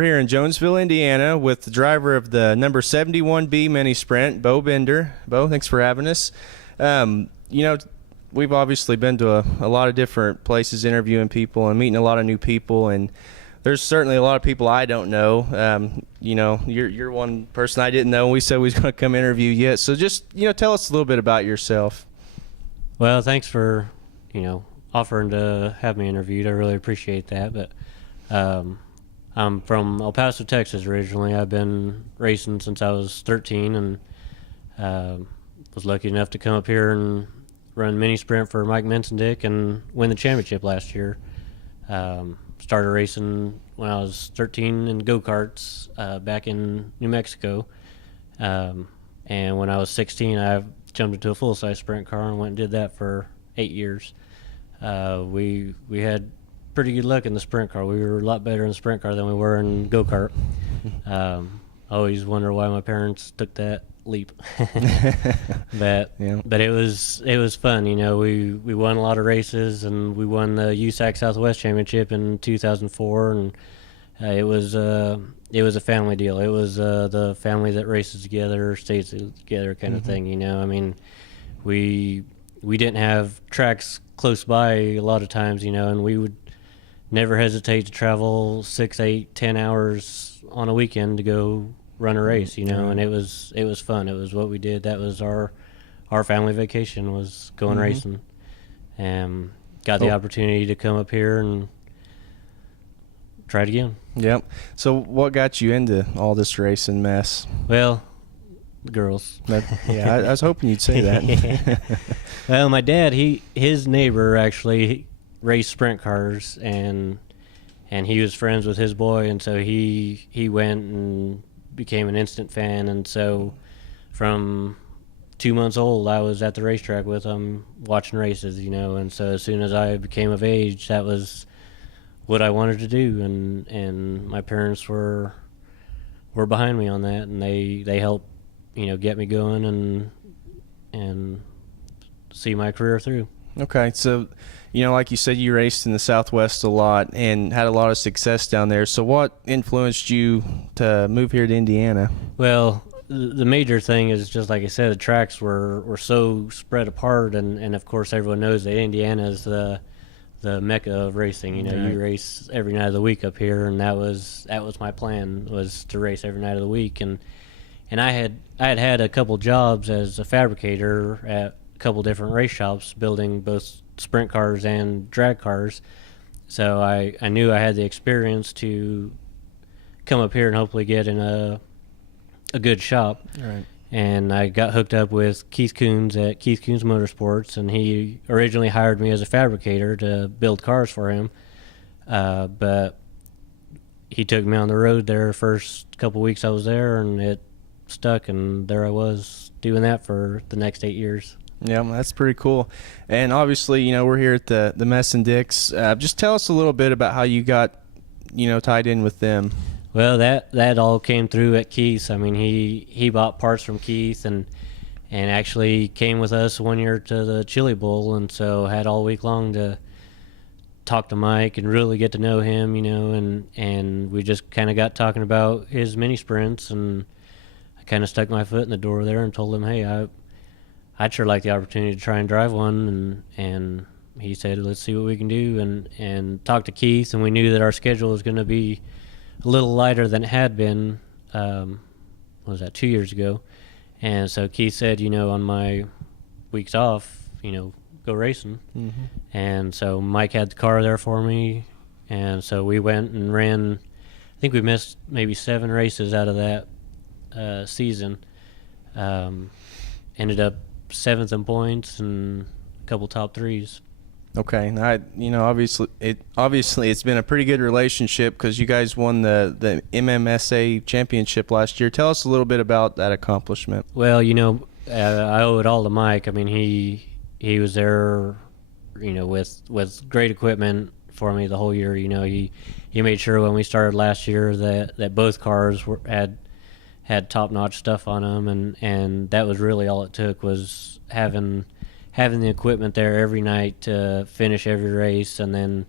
we're here in Jonesville, Indiana, with the driver of the number 71B MiniSprint, Beau Binder. Beau, thanks for having us. We've obviously been to a lot of different places interviewing people and meeting a lot of new people, and there's certainly a lot of people I don't know. You're one person I didn't know, and we said we was going to come interview you. So just, tell us a little bit about yourself. Well, thanks for, offering to have me interviewed. I really appreciate that. But I'm from El Paso, Texas originally. I've been racing since I was 13, and was lucky enough to come up here and run MiniSprint for Mike Mensendick and win the championship last year. Started racing when I was 13 in go-karts back in New Mexico. And when I was 16, I jumped into a full-size sprint car and went and did that for 8 years. We had pretty good luck in the sprint car. We were a lot better in the sprint car than we were in go-kart. I always wonder why my parents took that leap. but it was fun. We won a lot of races, and we won the USAC Southwest Championship in 2004, and it was a family deal. It was the family that races together stays together kind of thing. We didn't have tracks close by a lot of times, and we would never hesitate to travel 6, 8, 10 hours on a weekend to go run a race, and it was fun. It was what we did. That was our family vacation, was going racing, and got the opportunity to come up here and try it again. Yep. So what got you into all this racing mess? Well, the girls. I was hoping you'd say that. Well, my dad, his neighbor actually raced sprint cars, and he was friends with his boy, and so he went and became an instant fan. And so from 2 months old, I was at the racetrack with him watching races, and so as soon as I became of age, that was what I wanted to do, and my parents were behind me on that, and they helped get me going and see my career through. Okay, so like you said, you raced in the Southwest a lot and had a lot of success down there. So what influenced you to move here to Indiana? Well, the major thing is, just like I said, the tracks were so spread apart, and of course everyone knows that Indiana is the mecca of racing. Right. You race every night of the week up here, and that was my plan, was to race every night of the week. And I had a couple jobs as a fabricator at a couple different race shops, building both sprint cars and drag cars. So I knew I had the experience to come up here and hopefully get in a good shop. Right. And I got hooked up with Keith Coons at Keith Coons Motorsports, and he originally hired me as a fabricator to build cars for him. But he took me on the road there first couple weeks I was there, and it stuck, and there I was doing that for the next 8 years. Yeah, that's pretty cool. And obviously, we're here at the Messendicks. Just tell us a little bit about how you got, tied in with them. Well, that all came through at Keith's. I mean, he bought parts from Keith and actually came with us one year to the Chili Bowl, and so had all week long to talk to Mike and really get to know him, and we just kind of got talking about his mini sprints, and I kind of stuck my foot in the door there and told him, hey, I'd sure like the opportunity to try and drive one, and he said, let's see what we can do, and talked to Keith, and we knew that our schedule was going to be a little lighter than it had been, what was that, 2 years ago. And so Keith said, on my weeks off, go racing. Mm-hmm. And so Mike had the car there for me, and so we went and ran, I think we missed maybe 7 races out of that season. Ended up 7th in points and a couple top 3s. Okay, obviously it's been a pretty good relationship because you guys won the MMSA championship last year. Tell us a little bit about that accomplishment. Well, I owe it all to Mike. I mean, he was there, with great equipment for me the whole year. He made sure when we started last year that both cars had top-notch stuff on them, and that was really all it took, was having the equipment there every night to finish every race, and then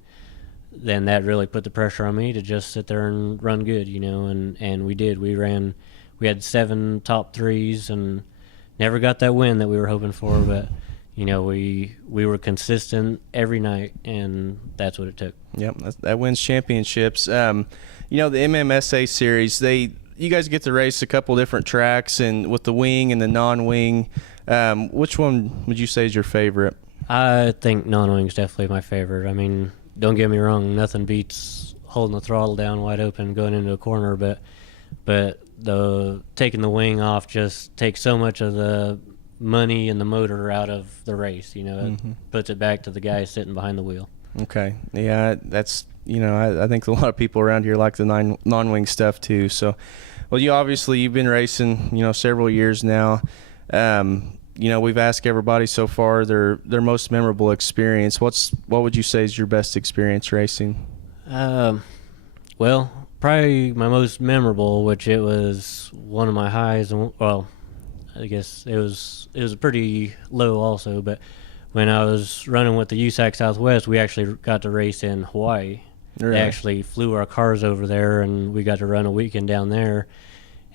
then that really put the pressure on me to just sit there and run good, and we did. We had 7 top 3s and never got that win that we were hoping for, but we were consistent every night, and that's what it took. Yep, that wins championships. The MMSA series, you guys get to race a couple different tracks, and with the wing and the non-wing, which one would you say is your favorite? I think non-wing is definitely my favorite. I mean, don't get me wrong, nothing beats holding the throttle down wide open going into a corner, but the taking the wing off just takes so much of the money and the motor out of the race. It puts it back to the guy sitting behind the wheel. Okay. Yeah, that's I think a lot of people around here like the non-wing stuff too. So, well, you've been racing several years now. We've asked everybody so far their most memorable experience. What would you say is your best experience racing? Well, probably my most memorable, which it was one of my highs, and I guess it was pretty low also, but when I was running with the USAC Southwest, we actually got to race in Hawaii. Really? They actually flew our cars over there, and we got to run a weekend down there.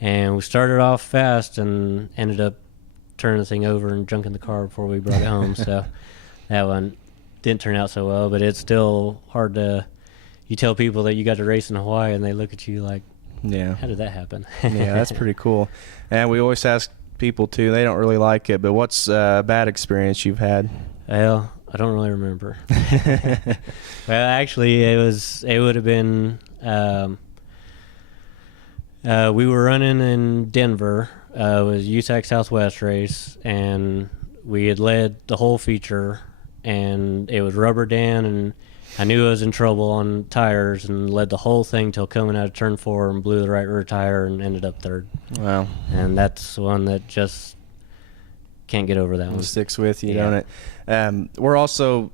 And we started off fast and ended up turning the thing over and junking the car before we brought it home. So that one didn't turn out so well, but it's still hard to – you tell people that you got to race in Hawaii, and they look at you like, yeah, how did that happen? Yeah, that's pretty cool. And we always ask people too, they don't really like it, but what's a bad experience you've had? Well, I don't really remember. Well, actually, it would have been we were running in Denver. It was USAC Southwest race, and we had led the whole feature, and it was Rubber Dan, and I knew I was in trouble on tires and led the whole thing till coming out of turn 4 and blew the right rear tire and ended up 3rd. Wow. And that's one that just can't get over that one. It sticks with you, don't it? We're also,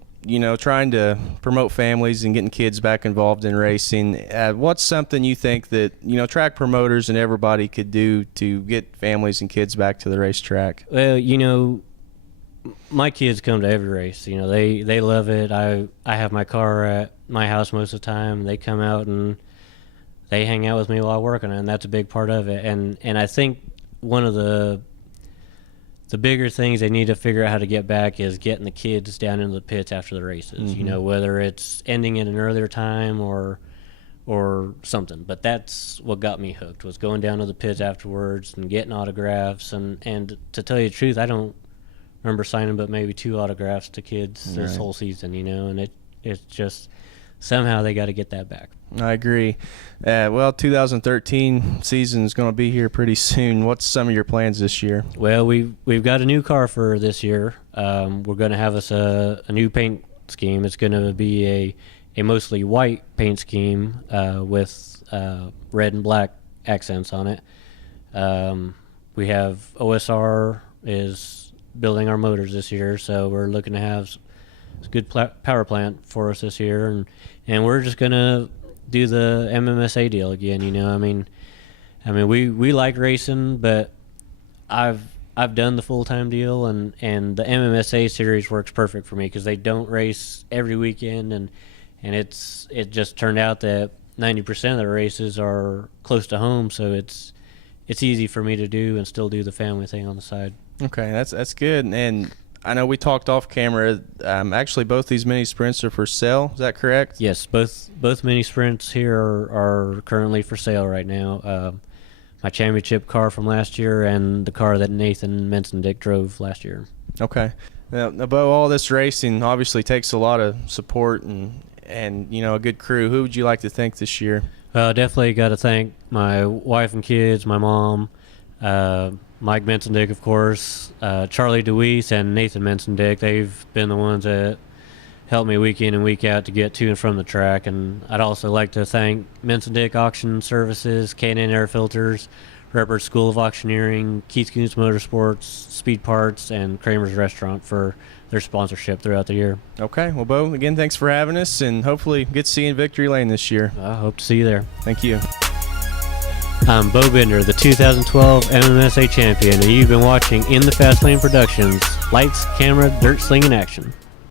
trying to promote families and getting kids back involved in racing. What's something you think that, track promoters and everybody could do to get families and kids back to the racetrack? Well, my kids come to every race. They love it. I have my car at my house most of the time. They come out and they hang out with me while I work on it, and that's a big part of it. And I think one of the bigger things they need to figure out how to get back is getting the kids down into the pits after the races. Whether it's ending at an earlier time or something. But that's what got me hooked, was going down to the pits afterwards and getting autographs. And to tell you the truth, I don't remember signing but maybe 2 autographs to kids this whole season, and it's just somehow they got to get that back. I agree. 2013 season is going to be here pretty soon. What's some of your plans this year? Well, we've got a new car for this year. We're going to have us a new paint scheme. It's going to be a mostly white paint scheme with red and black accents on it. We have OSR is building our motors this year, so we're looking to have a good power plant for us this year, and we're just gonna do the MMSA deal again. I mean we like racing, but I've done the full-time deal, and the MMSA series works perfect for me because they don't race every weekend, and it just turned out that 90% of the races are close to home, so it's easy for me to do and still do the family thing on the side. Okay, that's good. And I know we talked off camera. Actually, both these mini sprints are for sale. Is that correct? Yes, both mini sprints here are currently for sale right now. My championship car from last year and the car that Nathan Mensendick drove last year. Okay. Now, Beau, all this racing obviously takes a lot of support and a good crew. Who would you like to thank this year? Definitely got to thank my wife and kids, my mom, Mike Mensendick, of course, Charlie DeWeese, and Nathan Mensendick. They've been the ones that helped me week in and week out to get to and from the track. And I'd also like to thank Mensendick Auction Services, K&N Air Filters, Rupert School of Auctioneering, Keith Goons Motorsports, Speed Parts, and Kramer's Restaurant for their sponsorship throughout the year. Okay. Well, Beau, again, thanks for having us, and hopefully get to see you in Victory Lane this year. I hope to see you there. Thank you. I'm Beau Binder, the 2012 MMSA champion, and you've been watching In the Fast Lane Productions, Lights, Camera, Dirt Slinging Action.